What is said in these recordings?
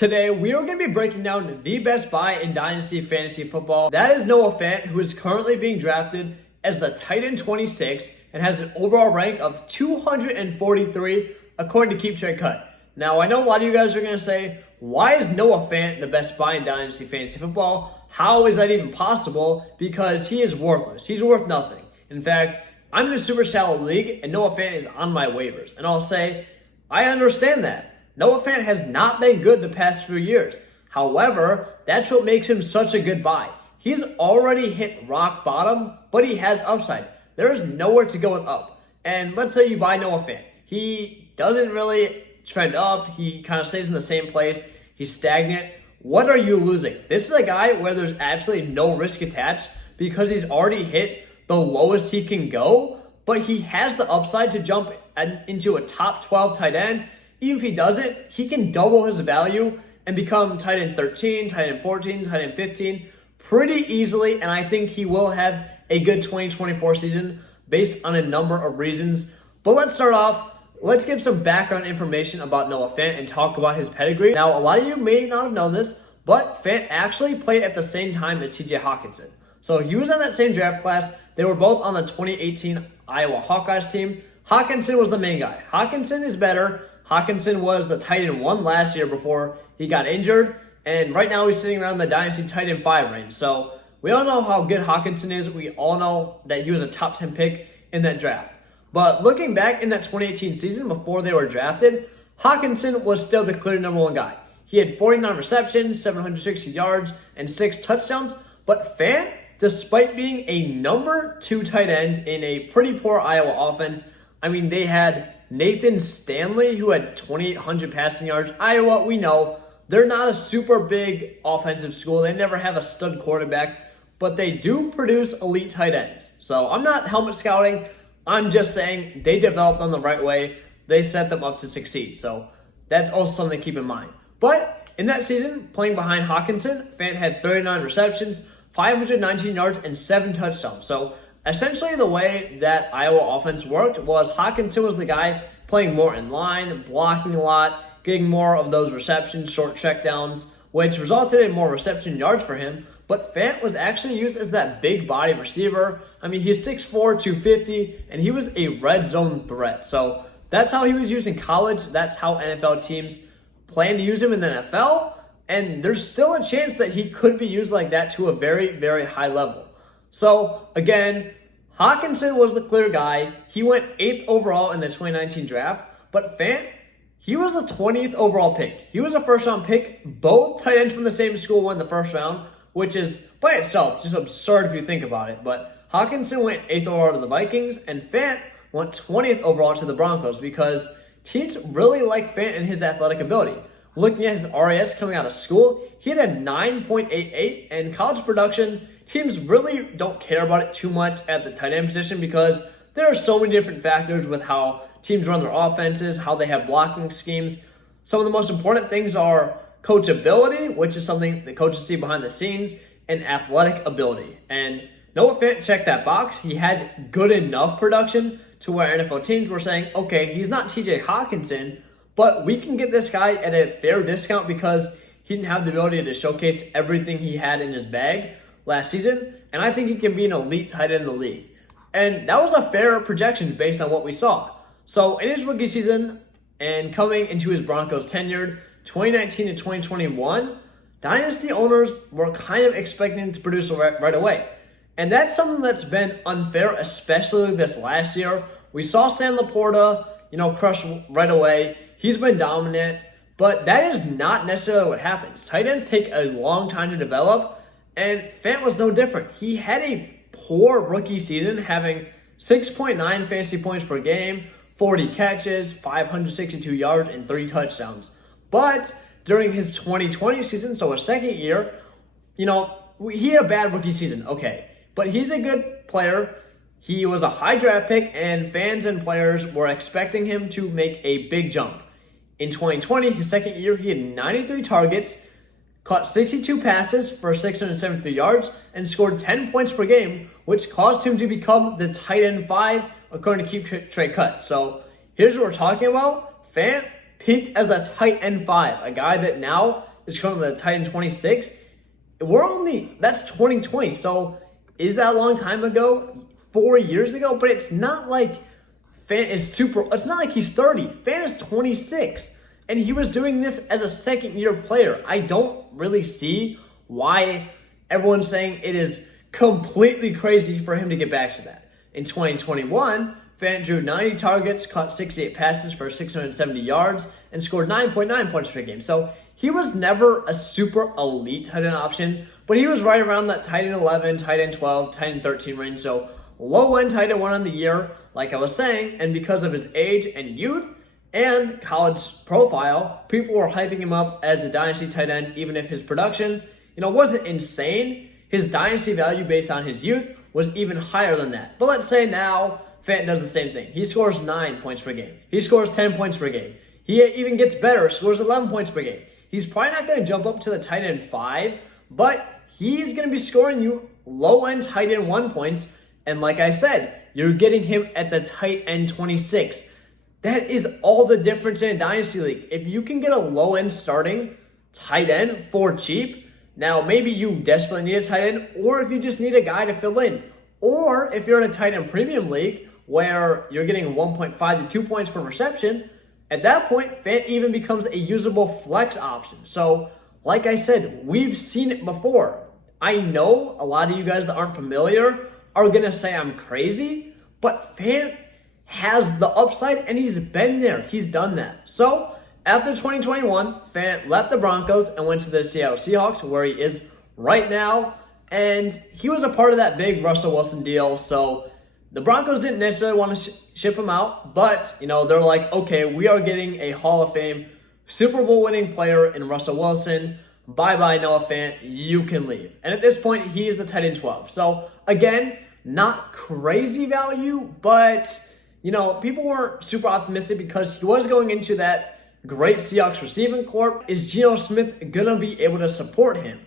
Today, we are going to be breaking down the best buy in Dynasty Fantasy Football. That is Noah Fant, who is currently being drafted as the tight end 26 and has an overall rank of 243 according to Keep Trade Cut. Now, I know a lot of you guys are going to say, why is Noah Fant the best buy in Dynasty Fantasy Football? How is that even possible? Because he is worthless. He's worth nothing. In fact, I'm in a super shallow league, and Noah Fant is on my waivers. And I'll say, I understand that. Noah Fant has not been good the past few years. However, that's what makes him such a good buy. He's already hit rock bottom, but he has upside. There is nowhere to go with up. And let's say you buy Noah Fant. He doesn't really trend up. He kind of stays in the same place. He's stagnant. What are you losing? This is a guy where there's absolutely no risk attached because he's already hit the lowest he can go, but he has the upside to jump into a top 12 tight end. Even if he doesn't, he can double his value and become tight end 13, tight end 14, tight end 15 pretty easily. And I think he will have a good 2024 season based on a number of reasons. But let's start off. Let's give some background information about Noah Fant and talk about his pedigree. Now, a lot of you may not have known this, but Fant actually played at the same time as TJ Hockenson. So he was on that same draft class. They were both on the 2018 Iowa Hawkeyes team. Hockenson was the main guy. Hockenson is better. Hockenson was the tight end 1 last year before he got injured, and right now he's sitting around the Dynasty tight end 5 range. So we all know how good Hockenson is. We all know that he was a top 10 pick in that draft. But looking back in that 2018 season before they were drafted, Hockenson was still the clear number 1 guy. He had 49 receptions, 760 yards, and 6 touchdowns. But Fant, despite being a number 2 tight end in a pretty poor Iowa offense, they had Nathan Stanley, who had 2,800 passing yards. Iowa, we know, they're not a super big offensive school. They never have a stud quarterback, but they do produce elite tight ends. So I'm not helmet scouting. I'm just saying they developed them the right way. They set them up to succeed. So that's also something to keep in mind. But in that season, playing behind Hockenson, Fant had 39 receptions, 519 yards, and 7 touchdowns. So essentially, the way that Iowa offense worked was Hockenson was the guy playing more in line, blocking a lot, getting more of those receptions, short checkdowns, which resulted in more reception yards for him. But Fant was actually used as that big body receiver. He's 6'4", 250, and he was a red zone threat. So that's how he was used in college. That's how NFL teams plan to use him in the NFL. And there's still a chance that he could be used like that to a very, very high level. So, again, Hockenson was the clear guy. He went 8th overall in the 2019 draft. But Fant, he was the 20th overall pick. He was a first-round pick. Both tight ends from the same school went the first round, which is, by itself, just absurd if you think about it. But Hockenson went 8th overall to the Vikings, and Fant went 20th overall to the Broncos because teams really like Fant and his athletic ability. Looking at his RAS coming out of school, he had a 9.88, and college production, teams really don't care about it too much at the tight end position because there are so many different factors with how teams run their offenses, how they have blocking schemes. Some of the most important things are coachability, which is something the coaches see behind the scenes, and athletic ability. And Noah Fant checked that box. He had good enough production to where NFL teams were saying, okay, he's not TJ Hockenson, but we can get this guy at a fair discount because he didn't have the ability to showcase everything he had in his bag last season, and I think he can be an elite tight end in the league. And that was a fair projection based on what we saw. So in his rookie season and coming into his Broncos tenured 2019 to 2021, Dynasty owners were kind of expecting him to produce right away. And that's something that's been unfair, especially this last year. We saw Sam Laporta, crush right away. He's been dominant, but that is not necessarily what happens. Tight ends take a long time to develop, and Fant was no different. He had a poor rookie season, having 6.9 fantasy points per game, 40 catches, 562 yards, and 3 touchdowns. But during his 2020 season, so his second year, he had a bad rookie season, okay. But he's a good player. He was a high draft pick, and fans and players were expecting him to make a big jump. In 2020, his second year, he had 93 targets, caught 62 passes for 673 yards, and scored 10 points per game, which caused him to become the tight end 5, according to Keep Trade Cut. So here's what we're talking about. Fant peaked as a tight end 5, a guy that now is currently the tight end 26. That's 2020. So is that a long time ago? 4 years ago? But it's not like it's not like he's 30. Fant is 26. And he was doing this as a second-year player. I don't really see why everyone's saying it is completely crazy for him to get back to that. In 2021, Fant drew 90 targets, caught 68 passes for 670 yards, and scored 9.9 points per game. So he was never a super elite tight end option, but he was right around that tight end 11, tight end 12, tight end 13 range. So low-end tight end 1 on the year, like I was saying, and because of his age and youth and college profile, people were hyping him up as a dynasty tight end, even if his production, wasn't insane. His dynasty value based on his youth was even higher than that. But let's say now Fant does the same thing. He scores 9 points per game. He scores 10 points per game. He even gets better, scores 11 points per game. He's probably not going to jump up to the tight end 5, but he's going to be scoring you low-end tight end 1 points. And like I said, you're getting him at the tight end 26. That is all the difference in a dynasty league. If you can get a low-end starting tight end for cheap, now maybe you desperately need a tight end, or if you just need a guy to fill in, or if you're in a tight end premium league where you're getting 1.5 to 2 points per reception, at that point, Fant even becomes a usable flex option. So, like I said, we've seen it before. I know a lot of you guys that aren't familiar are going to say I'm crazy, but Fant has the upside and he's been there. He's done that. So, after 2021, Fant left the Broncos and went to the Seattle Seahawks, where he is right now. And he was a part of that big Russell Wilson deal. So the Broncos didn't necessarily want to ship him out. But, they're like, okay, we are getting a Hall of Fame Super Bowl winning player in Russell Wilson. Bye-bye, Noah Fant. You can leave. And at this point, he is the tight end 12. So, again, not crazy value. But, people weren't super optimistic because he was going into that great Seahawks receiving corps. Is Geno Smith going to be able to support him?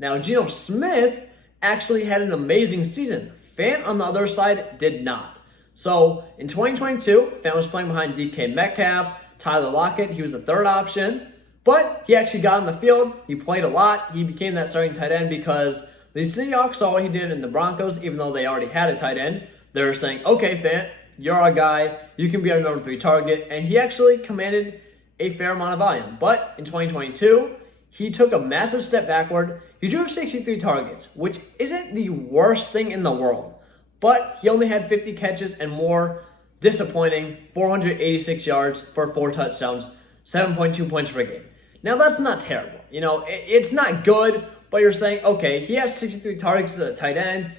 Now, Geno Smith actually had an amazing season. Fant, on the other side, did not. So, in 2022, Fant was playing behind DK Metcalf, Tyler Lockett. He was the third option. But he actually got on the field. He played a lot. He became that starting tight end because the Seahawks saw what he did in the Broncos, even though they already had a tight end. They were saying, okay, Fant, you're our guy. You can be our number 3 target. And he actually commanded a fair amount of volume. But in 2022, he took a massive step backward. He drew 63 targets, which isn't the worst thing in the world. But he only had 50 catches and more disappointing 486 yards for 4 touchdowns, 7.2 points per game. Now, that's not terrible. It's not good, but you're saying, okay, he has 63 targets as a tight end.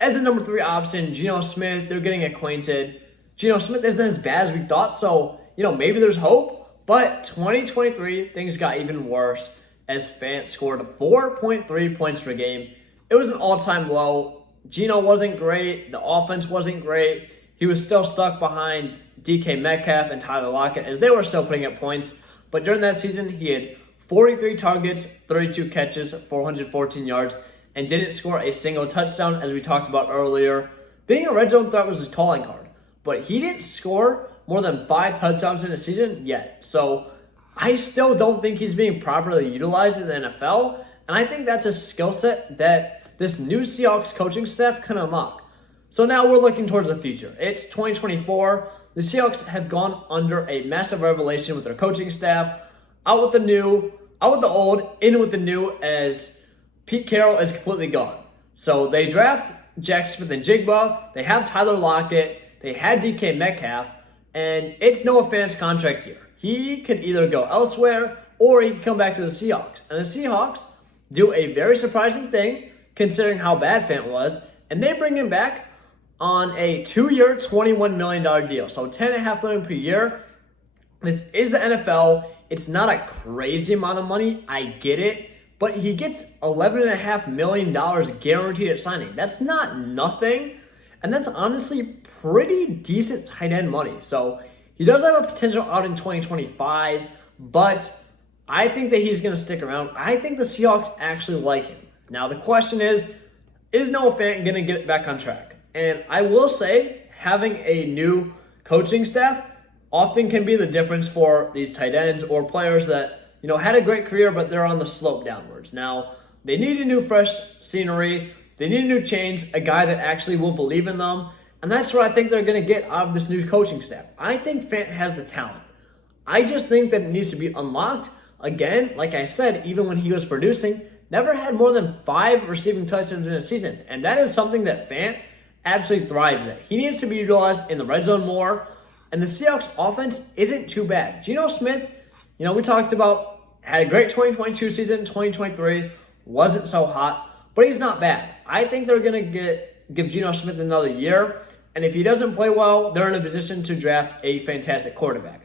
As the number 3 option, Geno Smith, they're getting acquainted. Geno Smith isn't as bad as we thought, so, maybe there's hope. But 2023, things got even worse as Fant scored 4.3 points per game. It was an all-time low. Geno wasn't great. The offense wasn't great. He was still stuck behind DK Metcalf and Tyler Lockett as they were still putting up points. But during that season, he had 43 targets, 32 catches, 414 yards, and didn't score a single touchdown, as we talked about earlier. Being a red zone threat was his calling card. But he didn't score more than 5 touchdowns in a season yet. So I still don't think he's being properly utilized in the NFL. And I think that's a skill set that this new Seahawks coaching staff can unlock. So now we're looking towards the future. It's 2024. The Seahawks have gone under a massive revelation with their coaching staff. Out with the new, out with the old, in with the new, as Pete Carroll is completely gone. So they draft Jack Smith and Jigba. They have Tyler Lockett. They had DK Metcalf. And it's Noah Fant's contract year. He could either go elsewhere or he could come back to the Seahawks. And the Seahawks do a very surprising thing considering how bad Fant was. And they bring him back on a 2-year, $21 million deal. So $10.5 million per year. This is the NFL. It's not a crazy amount of money. I get it. But he gets $11.5 million guaranteed at signing. That's not nothing. And that's honestly pretty decent tight end money. So he does have a potential out in 2025, but I think that he's going to stick around. I think the Seahawks actually like him. Now, the question is Noah Fant going to get back on track? And I will say, having a new coaching staff often can be the difference for these tight ends or players that had a great career, but they're on the slope downwards. Now, they need a new fresh scenery. They need a new change, a guy that actually will believe in them. And that's what I think they're going to get out of this new coaching staff. I think Fant has the talent. I just think that it needs to be unlocked. Again, like I said, even when he was producing, never had more than 5 receiving touchdowns in a season. And that is something that Fant absolutely thrives at. He needs to be utilized in the red zone more. And the Seahawks offense isn't too bad. Geno Smith, we talked about, had a great 2022 season. 2023 wasn't so hot, but he's not bad. I think they're going to give Geno Smith another year. And if he doesn't play well, they're in a position to draft a fantastic quarterback.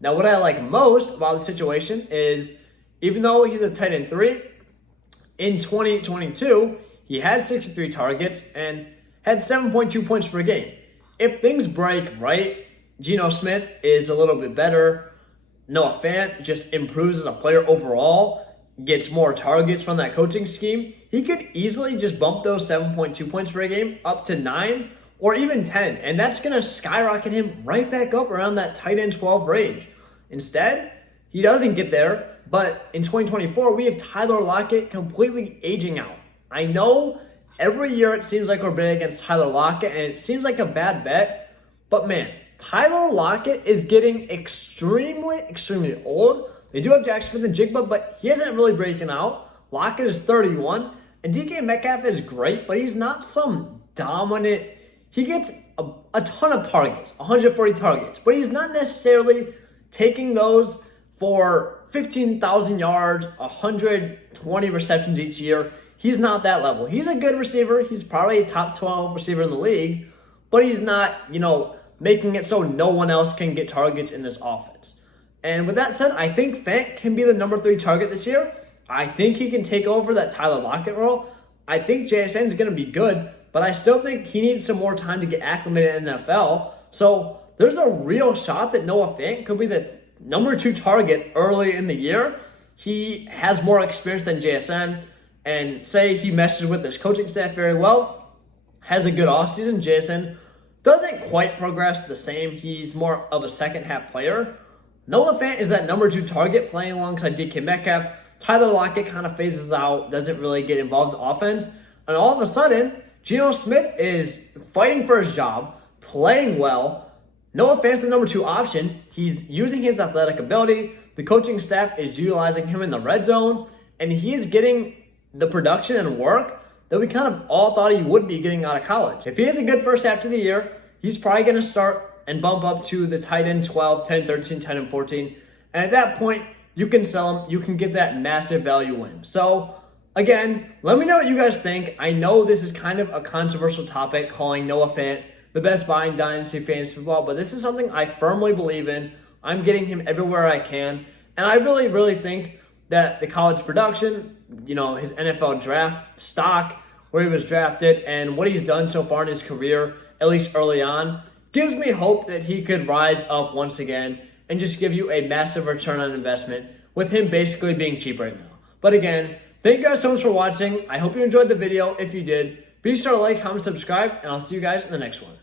Now, what I like most about the situation is, even though he's a tight end 3, in 2022, he had 63 targets and had 7.2 points per game. If things break right, Geno Smith is a little bit better. Noah Fant just improves as a player overall, gets more targets from that coaching scheme. He could easily just bump those 7.2 points per game up to 9 or even 10. And that's going to skyrocket him right back up around that tight end 12 range. Instead, he doesn't get there. But in 2024, we have Tyler Lockett completely aging out. I know every year it seems like we're betting against Tyler Lockett, and it seems like a bad bet. But man, Tyler Lockett is getting extremely old. They do have Jack Smith and Jigba, but he hasn't really breaking out. Lockett is 31, and DK Metcalf is great, but he's not some dominant. He gets a ton of targets, 140 targets, but he's not necessarily taking those for 15,000 yards, 120 receptions each year. He's not that level. He's a good receiver. He's probably a top 12 receiver in the league, but he's not, making it so no one else can get targets in this offense. And with that said, I think Fant can be the number 3 target this year. I think he can take over that Tyler Lockett role. I think JSN is going to be good, but I still think he needs some more time to get acclimated in the NFL. So there's a real shot that Noah Fant could be the number 2 target early in the year. He has more experience than JSN, and say he meshes with this coaching staff very well, has a good offseason. JSN doesn't quite progress the same. He's more of a second half player. Noah Fant is that number 2 target playing alongside DK Metcalf. Tyler Lockett kind of phases out, doesn't really get involved in offense. And all of a sudden, Geno Smith is fighting for his job, playing well. Noah Fant's the number 2 option. He's using his athletic ability. The coaching staff is utilizing him in the red zone. And he is getting the production and work that we kind of all thought he would be getting out of college. If he has a good first half of the year, he's probably going to start and bump up to the tight end 12, 10, 13, 10, and 14. And at that point, you can sell him. You can get that massive value win. So, again, let me know what you guys think. I know this is kind of a controversial topic, calling Noah Fant the best buy in Dynasty fantasy football, but this is something I firmly believe in. I'm getting him everywhere I can. And I really think that the college production, his NFL draft stock, where he was drafted, and what he's done so far in his career, at least early on, gives me hope that he could rise up once again and just give you a massive return on investment with him basically being cheap right now. But again, thank you guys so much for watching. I hope you enjoyed the video. If you did, be sure to like, comment, subscribe, and I'll see you guys in the next one.